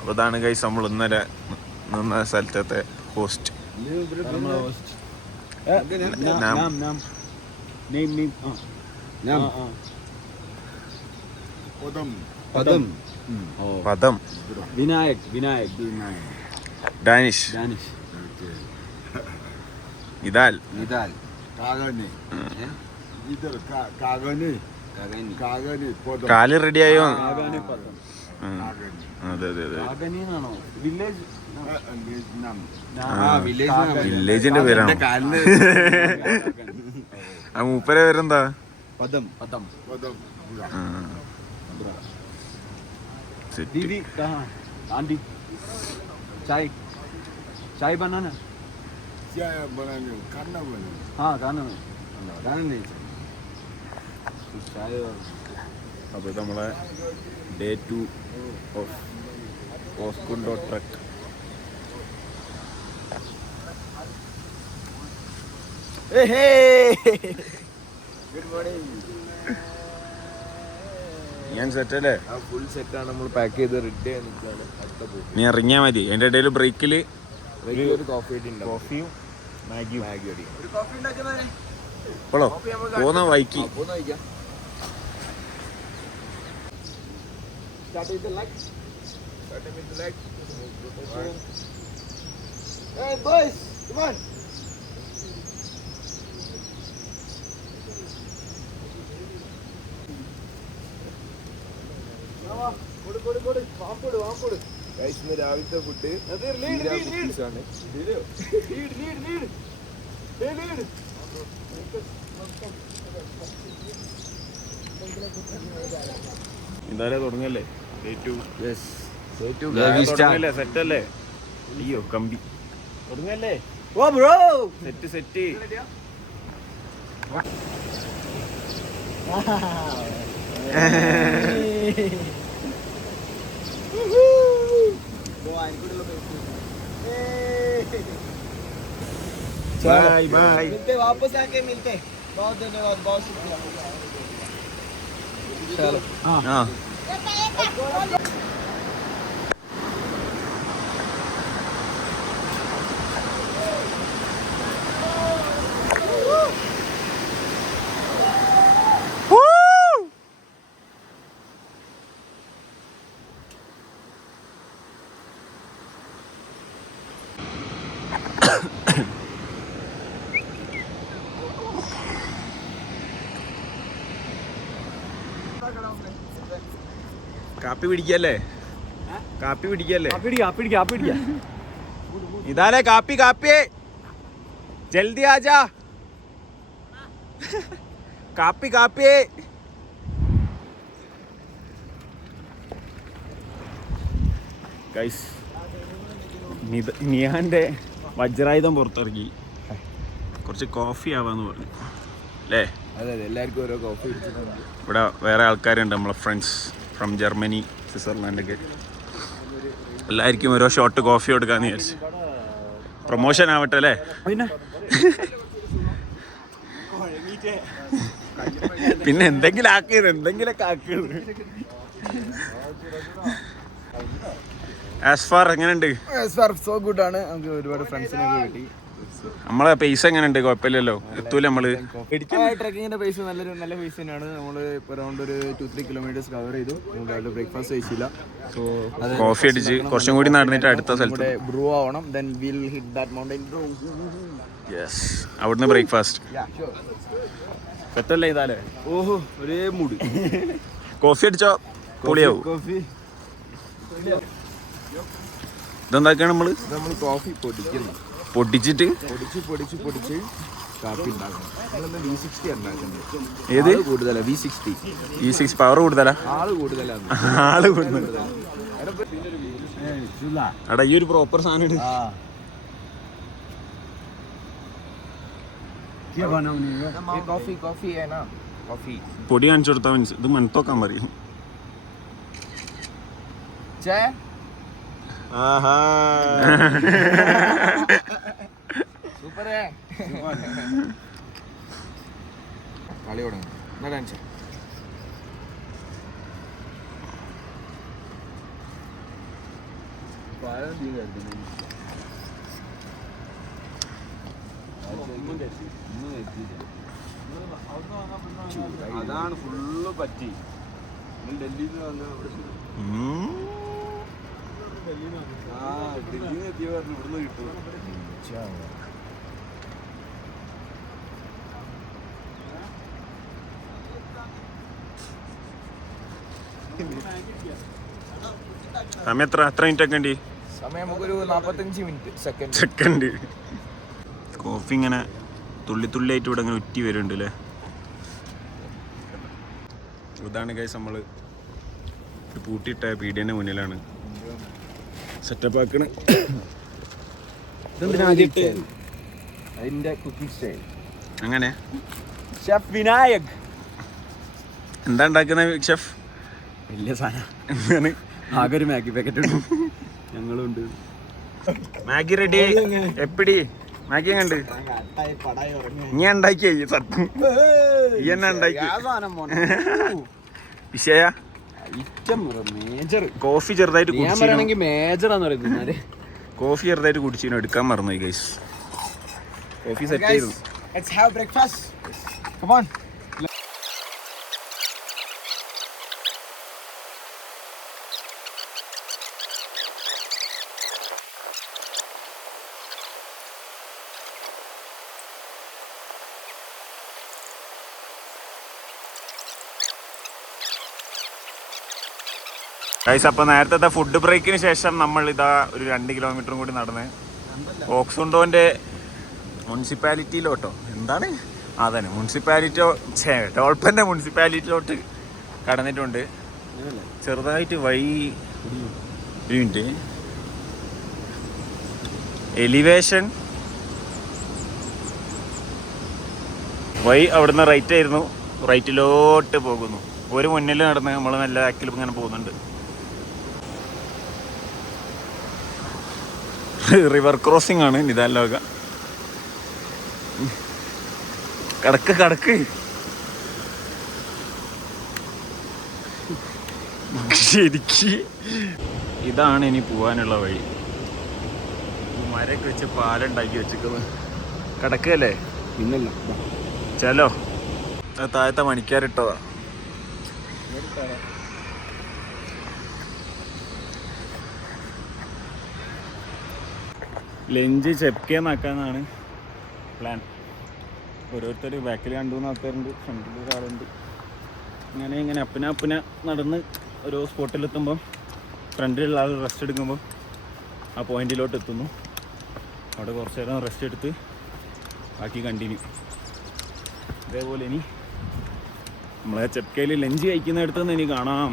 അപ്പോൾ ഇതാണ് ഗൈസ് നമ്മൾ ഇന്നലെ നിന്ന സ്ഥലത്തെ ഹോസ്റ്റ്. പദം വിനായക് ഡാനിഷ് ഇദാൽ കാല് റെഡിയായോ? അതെ അതെ അതെ, വില്ലേജിന്റെ പേരാണ്. ആ മൂപ്പരെ പേരെന്താ? പദം. दीदी कहाँ? आंटी चाय बनाना? हाँ खाना नहीं चाय. അപ്പോൾ നമ്മളെ ഡേ 2 ഓഫ് ഓസ്കുണ്ടോ ട്രക്ക്. Good morning. ഞാൻ സെറ്റല്ലേ? ഫുൾ സെറ്റാണ്. നമ്മൾ പാക്ക് ചെയ്ത് റെഡി ആയി നിൽക്കുകയാണ്. അടുത്ത പോകും. നീ ഇറങ്ങിയാൽ മതി. എൻ്റെ ഇടയിൽ ബ്രേക്കിൽ ഒരു കോഫിയും മാഗി അടി. ഒരു കോഫി ഉണ്ടാക്കുന്നേ ഇപ്പോഴോ പോകുന്ന വൈക്ക്. Start with the leg. Hey boys, come on. കൊടു വാമ്പോട്. Guys, ഇന്ന് രാവിലത്തെ ഫുഡ് ആണ്. എന്തായാലും തുടങ്ങല്ലേ? ഡേ 2. Yes. തുടങ്ങല്ലേ? സെറ്റല്ലേ? അയ്യോ കമ്പി തുടങ്ങല്ലേ? ഓ ബ്രോ, സെറ്റ്. बाय. मिलते वापस आके मिलते. बहुत धन्यवाद, बहुत शुक्रिया. चलो. हाँ. കാപ്പി പിടിക്കല്ലേ? ഇതാലേ കാപ്പി ജൽദി ആജാ. കാപ്പി ഗൈസ്, നിയാന്റെ വജ്രായുധം പുറത്തിറങ്ങി. കുറച്ച് കോഫി ആവാന്ന് പറഞ്ഞു അല്ലേ? അതെ, എല്ലാവർക്കും ഓരോ കോഫി. ഇവിടെ വേറെ ആൾക്കാരുണ്ട്, നമ്മളെ ഫ്രണ്ട്സ് ഫ്രം ജർമ്മനി, സ്വിറ്റ്സർലാൻഡൊക്കെ. എല്ലാവർക്കും ഓരോ ഷോട്ട് കോഫി കൊടുക്കാന്ന് വിചാരിച്ചു. പ്രൊമോഷൻ ആവട്ടെ അല്ലേ? പിന്നെ എന്തെങ്കിലൊക്കെ ആക്കിയത്. ആസ് ഫാർ എങ്ങനെയുണ്ട്? സോ ഗുഡ് ആണ്. നമുക്ക് ഒരുപാട് ഫ്രണ്ട്സിനൊക്കെ കിട്ടി. നമ്മളെ പൈസ എങ്ങനെയുണ്ട്? കുഴപ്പമില്ലല്ലോ, എത്തൂല നമ്മള്. ട്രക്കിങ്ങിന്റെ പൈസ നല്ല പൈസ തന്നെയാണ്. നമ്മള് അറൗണ്ട് ഒരു 2-3 കിലോമീറ്റേഴ്സ് കവർ ചെയ്തു. നമുക്ക് ബ്രേക്ക്ഫാസ്റ്റ് കഴിച്ചില്ല. സോ കോഫി അടിച്ച് കുറച്ചും കൂടി നടന്നിട്ട് അടുത്ത സ്ഥലത്ത് ബ്രൂ ആവണം. Then will hit that mountain. Yes, അവിടുന്ന് ബ്രേക്ക്ഫാസ്റ്റ് സെറ്റല്ലേ? ഇതാലേ ഓഹോ, ഒരേ മൂഡ്. കോഫി അടിച്ചോ പൊളിയാവും. കോഫി ഇതെന്താക്കാണ് നമ്മൾ കോഫി പൊടിക്കുന്നു. പൊടിച്ചിട്ട് പൊടിച്ച് കാപ്പി ഉണ്ടാക്കണം. V60 ഉണ്ടാക്കുന്നത്. ഏത് കൂടുതലാണ്? V60 പവർ കൂടുതലാ? ആള് കൂടുതലാണ്. എടാ ഈ ഒരു പ്രോപ്പർ സാധനം പൊടി കാണിച്ചു കൊടുത്താൽ മനസ്സിൽ ഇത് മണത്തോക്കാൻ പറയും. കളി തുടങ്ങി. അതാണ് ഫുള്ള് പറ്റി. ഡൽഹിയിൽ നിന്ന് വന്ന ഡൽഹിയിൽ നിന്ന് എത്തിയ പറഞ്ഞു ഇവിടുന്ന് കിട്ടും. സമയം എത്ര മിനിറ്റ് ഒക്കെ ഉണ്ട്? സമയം നമുക്കൊരു 45 മിനിറ്റ് സെക്കൻഡ്. കോഫി ഇങ്ങനെ തുള്ളി തുള്ളിയായിട്ട് ഇവിടെ ഇങ്ങനെ ഉറ്റി വരുന്നുണ്ട് അല്ലേ? ഇതാണ് ഗൈസ് നമ്മൾ പൂട്ടിയിട്ട പീഡിയൻ്റെ മുന്നിലാണ് സെറ്റപ്പ് ആക്കണ്. അതിന്റെ കുക്കിംഗ് സ്റ്റൈൽ അങ്ങനെ ഷെഫ് വിനായക് എന്താ ഉണ്ടാക്കുന്നത് ഷെഫ്? വലിയ സാധനം. ആകെ ഒരു മാഗി പാക്കറ്റ് ഉണ്ട്. ഞങ്ങളുണ്ട്. Maggi ready. എപ്പിടി മാഗി കണ്ട് നീ ഉണ്ടാക്കിയ സത്യം ഈ എന്നെ ഉണ്ടാക്കി വിഷയ കോഫി ചെറുതായിട്ട് കോഫി ചെറുതായിട്ട് കുടിച്ചു എടുക്കാൻ മറന്നുപോയി ഗൈസ്. കോഫി സെറ്റ് ചെയ്തു. ഗൈസ് അപ്പോൾ നേരത്തെ ഫുഡ് ബ്രേക്കിന് ശേഷം നമ്മൾ ഇതാ ഒരു 2 കിലോമീറ്ററും കൂടി നടന്ന് ഓക്സുണ്ടോൻ്റെ മുനിസിപ്പാലിറ്റിയിലോട്ടോ എന്താണ് അതന്നെ ഡോൾപ്പൻ്റെ മുനിസിപ്പാലിറ്റിയിലോട്ട് കടന്നിട്ടുണ്ട്. ചെറുതായിട്ട് വഴി ഒരു മിനിറ്റ് എലിവേഷൻ വഴി അവിടുന്ന് റൈറ്റ് ആയിരുന്നു, റൈറ്റിലോട്ട് പോകുന്നു. ഒരു മുന്നിൽ നടന്ന് നമ്മൾ നല്ല ബാക്കിൽ ഇങ്ങനെ പോകുന്നുണ്ട്. റിവർ ക്രോസിംഗ് ആണ് നിദാലോക. കടക്ക് ശരിക്ക് ഇതാണ് ഇനി പോവാനുള്ള വഴി. മരൊക്കെ വെച്ച് പാലുണ്ടാക്കി വെച്ചിരിക്കുന്നത് കടക്കല്ലേ പിന്നല്ല ചലോ. താഴത്തെ മണിക്കാരിട്ടതാ. Lunch ചെപ്കേന്നാക്കാന്നാണ് plan. ഓരോരുത്തർ ബാക്കിൽ 2-3 ആൾക്കാരുണ്ട്, ഫ്രണ്ടിൽ ഒരാളുണ്ട്. ഇങ്ങനെ അപ്പന നടന്ന് ഓരോ സ്പോട്ടിലെത്തുമ്പോൾ ഫ്രണ്ടിലുള്ള ആൾ റെസ്റ്റ് എടുക്കുമ്പോൾ ആ പോയിന്റിലോട്ട് എത്തുന്നു. അവിടെ കുറച്ച് നേരം റെസ്റ്റ് എടുത്ത് ബാക്കി കണ്ടിന്യൂ. അതേപോലെ ഇനി നമ്മളെ ചെപ്കയിൽ ലഞ്ച് കഴിക്കുന്നിടത്ത് നിന്ന് ഇനി കാണാം.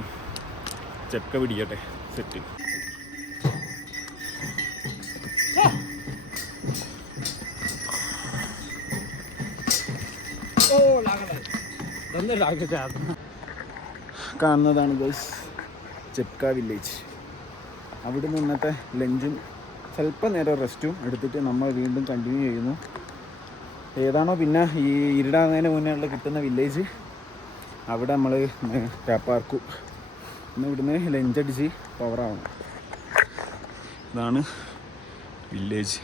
ചെപ്ക പിടിക്കട്ടെ സെറ്റ്. കാണുന്നതാണ് ഗൈസ് ചെപ്ക വില്ലേജ്. അവിടെ നിന്ന് ഇന്നത്തെ ലഞ്ചും സ്വല്പം നേരം റെസ്റ്റും എടുത്തിട്ട് നമ്മൾ വീണ്ടും കണ്ടിന്യൂ ചെയ്യുന്നു. ഏതാണോ പിന്നെ ഈ ഇരുടാകുന്നതിന് മുന്നേ ഉള്ള കിട്ടുന്ന വില്ലേജ് അവിടെ നമ്മൾ പാർക്കും. ഇന്ന് ഇവിടുന്ന് ലഞ്ചടിച്ച് പവറാവണം. ഇതാണ് വില്ലേജ്.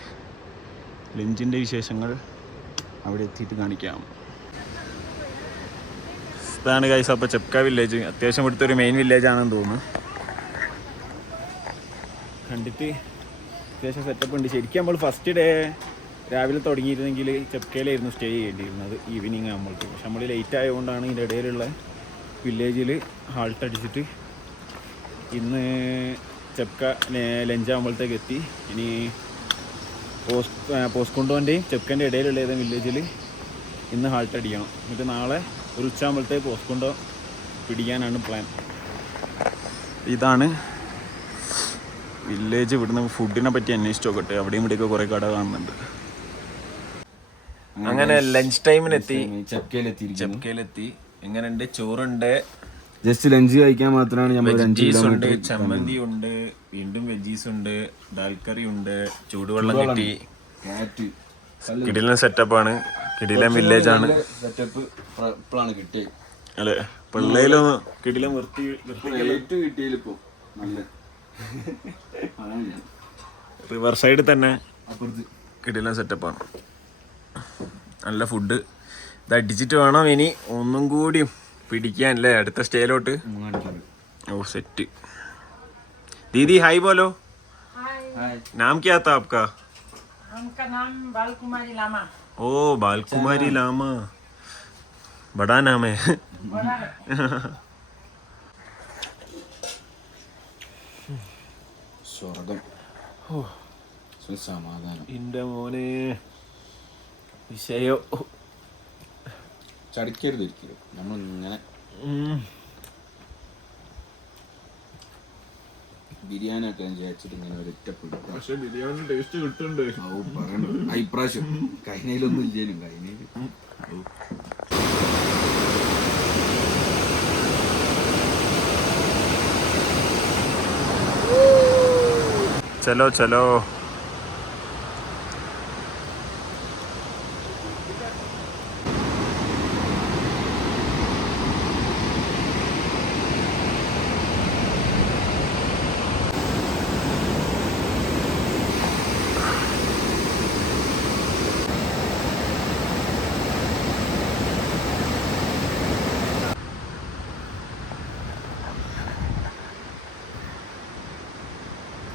ലഞ്ചിൻ്റെ വിശേഷങ്ങൾ അവിടെ എത്തിയിട്ട് കാണിക്കാം. ഇതാണ് ഗൈസ് അപ്പോൾ ചെപ്ക വില്ലേജ്. അത്യാവശ്യം ഇവിടുത്തെ ഒരു മെയിൻ വില്ലേജ് ആണെന്ന് തോന്നുന്നു. കണ്ടിട്ട് അത്യാവശ്യം സെറ്റപ്പ് ഉണ്ട്. ശരിക്കും നമ്മൾ ഫസ്റ്റ് ഡേ രാവിലെ തുടങ്ങിയിരുന്നെങ്കിൽ ചെപ്കയിലായിരുന്നു സ്റ്റേ ചെയ്യേണ്ടിയിരുന്നത്, ഈവനിങ് നമ്മൾക്ക്. പക്ഷെ നമ്മൾ ലേറ്റ് ആയതുകൊണ്ടാണ് ഇതിൻ്റെ ഇടയിലുള്ള വില്ലേജിൽ ഹാൾട്ട് അടിച്ചിട്ട് ഇന്ന് ചെപ്ക ലഞ്ചാകുമ്പോഴത്തേക്ക് എത്തി. ഇനി പോസ്കുണ്ടോൻ്റെയും ചെപ്കൻ്റെ ഇടയിലുള്ള ഏതെങ്കിലും വില്ലേജിൽ ഇന്ന് ഹാൾട്ട് അടിക്കണം. എന്നിട്ട് നാളെ ഒരു ഉച്ചയാകുമ്പോഴത്തേക്ക് പോസ്കുണ്ടോ പിടിക്കാനാണ് പ്ലാൻ. ഇതാണ് വില്ലേജ്. ഇവിടുന്ന് ഫുഡിനെ പറ്റി അന്വേഷിച്ച് നോക്കട്ടെ. അവിടെയും ഇവിടെയൊക്കെ കുറേ കട കാണുന്നുണ്ട്. അങ്ങനെ ലഞ്ച് ടൈമിനെത്തി. ചെപ്കയിലെത്തി. എങ്ങനെയുണ്ട്? ചോറുണ്ട്, ജസ്റ്റ് ലഞ്ച് കഴിക്കാൻ മാത്രമാണ്. വെജീസ് ഉണ്ട്, ചമ്മന്തി ഉണ്ട്, വീണ്ടും വെജീസ് ഉണ്ട്, ദാൽക്കറി ഉണ്ട്, ചൂടുവെള്ളം കിട്ടി. കിടിലൻ സെറ്റപ്പാണ്, കിടിലൻ വില്ലേജ് ആണ്. അല്ലേ പിള്ളേരൊന്ന് കിടിലൻ വൃത്തി കിട്ടിയിപ്പോ നല്ല റിവർ സൈഡിൽ തന്നെ അപ്പുറത്ത് കിടിലൻ സെറ്റപ്പാണ്. നല്ല ഫുഡ്. ഇത് അടിച്ചിട്ട് വേണം ഇനി ഒന്നും കൂടി പിടിക്കാനല്ലേ അടുത്ത സ്റ്റേയിലോട്ട്. ഓ സെറ്റ്. दीदी हाय बोलो. नाम क्या था आपका? हमका नाम बालकुमारी लामा. ओ बालकुमारी लामा, बड़ा नाम है. बड़ा സ്വർഗം. സമാധാനം. എൻ്റെ മോനെ വിഷയോ ചടിക്കരുത് ഒരിക്കലും. നമ്മൾ ഇങ്ങനെ ബിരിയാണി ഒക്കെ വിചാരിച്ചിട്ട് ഇങ്ങനെ ഒരൊറ്റ പിടിക്കും. പക്ഷെ ബിരിയാണി ടേസ്റ്റ് കിട്ടുന്നുണ്ട്. പറയണ്ട ഇപ്രാവശ്യം കൈനയിലൊന്നും ഇല്ലേനും കൈനയില്. चलो चलो.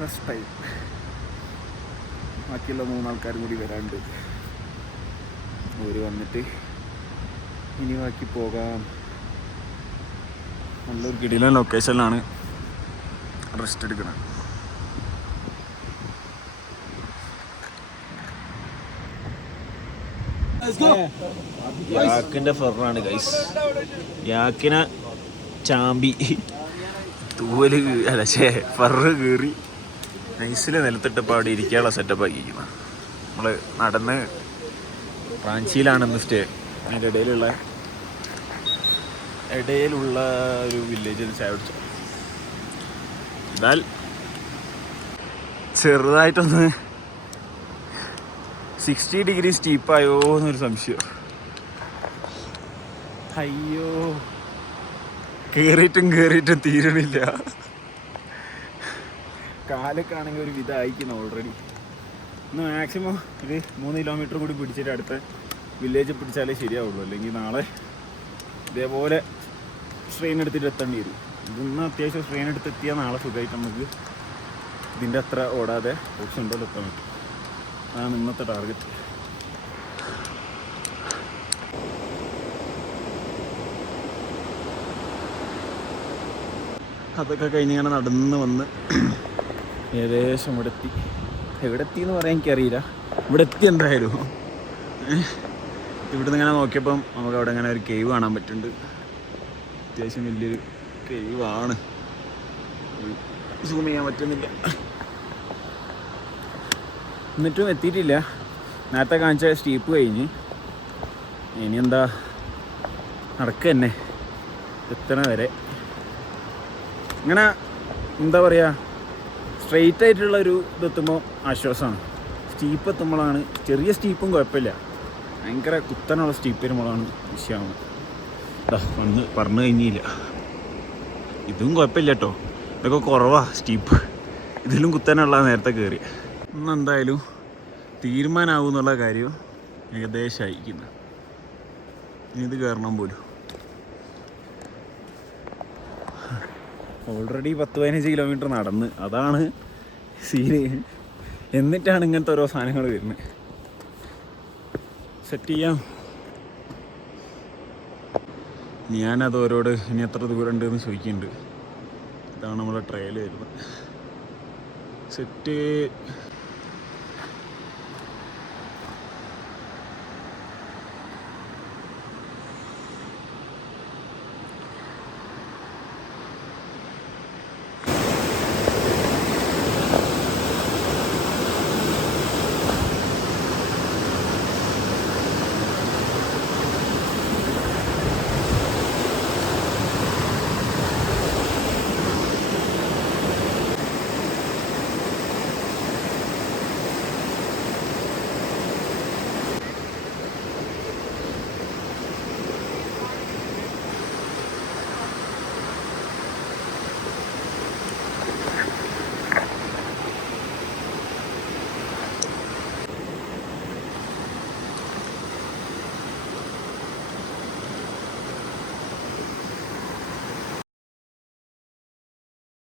First time. ബാക്കിയുള്ള 3 ആൾക്കാരും കൂടി വരാണ്ട്. ഒരു വന്നിട്ട് ഇനി ബാക്കി പോകാം. നല്ലൊരു കിടിലൻ ലൊക്കേഷനിലാണ് റെസ്റ്റ് എടുക്കുന്നത്. യാക്കിൻ്റെ ഫറാണ് ഗൈസ്. യാക്കിനെ ചാമ്പി തൂവല് അല്ല ഫറ് കീറി നൈസിൽ നിലത്തിട്ടപ്പോൾ അവിടെ ഇരിക്കാനുള്ള സെറ്റപ്പ് ആക്കിയിരിക്കുന്നത്. നമ്മൾ നടന്ന് റാഞ്ചിയിലാണെന്ന് സ്റ്റേ. അതിൻ്റെ ഇടയിലുള്ള ഒരു വില്ലേജിൽ ചായ പിടിച്ചു. എന്നാൽ ചെറുതായിട്ടൊന്ന് 60 ഡിഗ്രി സ്റ്റീപ്പായോ എന്നൊരു സംശയം. അയ്യോ കയറിയിട്ടും തീരണില്ല. കാലൊക്കെ ആണെങ്കിൽ ഒരു വിധമായിരിക്കുന്നു ഓൾറെഡി. ഇന്ന് മാക്സിമം ഒരു 3 കിലോമീറ്റർ കൂടി പിടിച്ചിട്ട് അടുത്ത വില്ലേജ് പിടിച്ചാലേ ശരിയാവുള്ളൂ. അല്ലെങ്കിൽ നാളെ ഇതേപോലെ ട്രെയിൻ എടുത്തിട്ട് എത്തേണ്ടി വരും. ഇതൊന്ന് അത്യാവശ്യം ട്രെയിൻ എടുത്തെത്തിയാൽ നാളെ സുഖമായിട്ട് നമുക്ക് ഇതിൻ്റെ അത്ര ഓടാതെ ഓപ്ഷൻ ഉണ്ടല്ലോ എത്താൻ പറ്റും. അതാണ് ഇന്നത്തെ ടാർഗറ്റ്. അതൊക്കെ കഴിഞ്ഞ് ഇങ്ങനെ നടന്ന് വന്ന് ഏകദേശം എവിടെ എത്തി എന്ന് പറയാൻ എനിക്കറിയില്ല. ഇവിടെ എത്തി എന്തായാലും. ഇവിടുന്ന് ഇങ്ങനെ നോക്കിയപ്പം നമുക്ക് അവിടെ ഇങ്ങനെ ഒരു കേവ് കാണാൻ പറ്റുന്നുണ്ട്. അത്യാവശ്യം വലിയൊരു കേവാണ്. സൂം ചെയ്യാൻ പറ്റുന്നില്ല. എന്നിട്ടും എത്തിയിട്ടില്ല. നേരത്തെ കാണിച്ച സ്റ്റീപ്പ് കഴിഞ്ഞ് ഇനി എന്താ നടക്കുക തന്നെ എത്തണ വരെ. ഇങ്ങനെ എന്താ പറയുക, സ്ട്രെയിറ്റ് ആയിട്ടുള്ളൊരു ഇതെത്തുമ്പോൾ ആശ്വാസമാണ്. സ്റ്റീപ്പ് എത്തുമ്പോഴാണ്, ചെറിയ സ്റ്റീപ്പും കുഴപ്പമില്ല, ഭയങ്കര കുത്തനുള്ള സ്റ്റീപ്പ് വരുമ്പോഴാണ് വിഷയമാണ്. ഒന്ന് പറഞ്ഞു കഴിഞ്ഞില്ല. ഇതും കുഴപ്പമില്ല കേട്ടോ, ഇതൊക്കെ കുറവാണ് സ്റ്റീപ്പ്. ഇതിലും കുത്തനുള്ള നേരത്തെ കയറി. ഇന്നെന്തായാലും തീരുമാനമാവും എന്നുള്ള കാര്യം ഏകദേശം അയക്കുന്നു. ഇത് കയറണം പോലും. ഓൾറെഡി 10-15 കിലോമീറ്റർ നടന്ന്, അതാണ് സീന്. എന്നിട്ടാണ് ഇങ്ങനത്തെ ഓരോ സാധനങ്ങൾ വരുന്നത്. സെറ്റ് ചെയ്യാം. ഞാനത് ഓരോട് ഇനി എത്ര ദൂരം ഉണ്ടെന്ന് ചോദിക്കുന്നുണ്ട്. ഇതാണ് നമ്മുടെ ട്രെയിൽ വരുന്നത്. സെറ്റ്